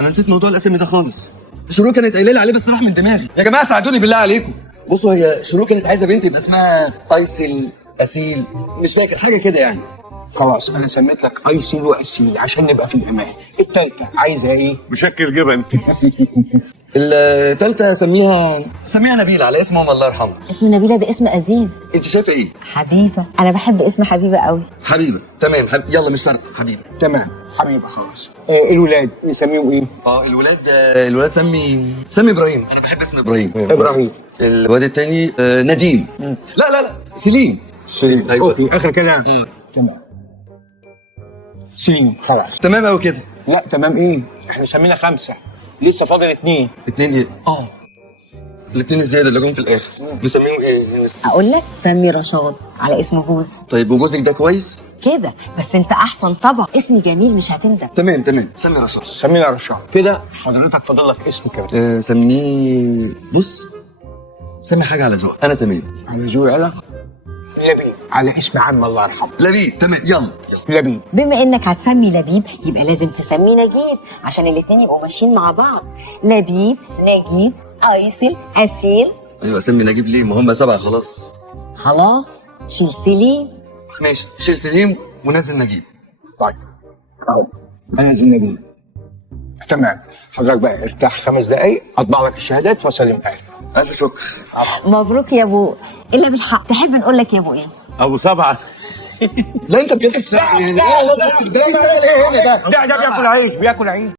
انا نسيت موضوع الاسم ده خالص. شروق كانت قايله لي عليه بس راح من دماغي. يا جماعه ساعدوني بالله عليكم. بصوا هي شروق كانت عايزه بنت يبقى اسمها ايسل اسيل، مش فاكر حاجه كده يعني. خلاص انا سميت لك ايسيل واسيل عشان نبقى في الامان. التالتة عايزه ايه؟ مشكل جبن. التالتة سميها نبيلة على اسم امها الله يرحمها. اسم نبيلة ده اسم قديم. انت شايفه ايه؟ حبيبة، أنا بحب اسم حبيبة قوي. حبيبه. تمام يلا مش فارقه حبيبه. تمام حبيبه خلاص. الولاد نسميهم ايه؟ الولاد سمي ابراهيم، انا بحب اسم ابراهيم. ابراهيم. الواد التاني نديم. لا سليم. سليم. أيوة. اوكي اخر كلام. تمام سليم خلاص. تمام قوي كده. لا تمام ايه؟ احنا سمينا 5 لسه فاضل 2. 2 ايه؟ الاثنين الزياده اللي جم في الاخر نسميهم ايه؟ أقول لك سمي رشاد على اسم جوزي. طيب وجوزك ده كويس؟ كده بس أنت أحسن طبعا، اسم جميل مش هتندم. تمام سمي رشاد. سمينا رشاد. كده حضرتك فاضل لك اسم كمان. سميه بص، سمي حاجه على ذوقك. انا تمام. على ذوقي انا لبيب على اسم عم الله يرحمه. لبيب. تمام يلا. لبيب. بما إنك هتسمي لبيب يبقى لازم تسمي نجيب عشان الاتنين يبقوا ماشيين مع بعض. لبيب، نجيب، أيسل، أسيل. ايوه سمي نجيب ليه؟ ما هم 7 خلاص. خلاص شيل سليم. ماشي شيل سليم ونزل نجيب. طيب اهو انا نازل نجيب. تمام حضرتك بقى ارتاح 5 دقايق اطبع لك الشهادات واسلمها لك. الف شكر. مبروك يا ابو. الا بالحق تحب نقول لك يا ابو ايه؟ ابو 7. لا انت بجد بتساعد. ده بياكل عيش بياكل عيش.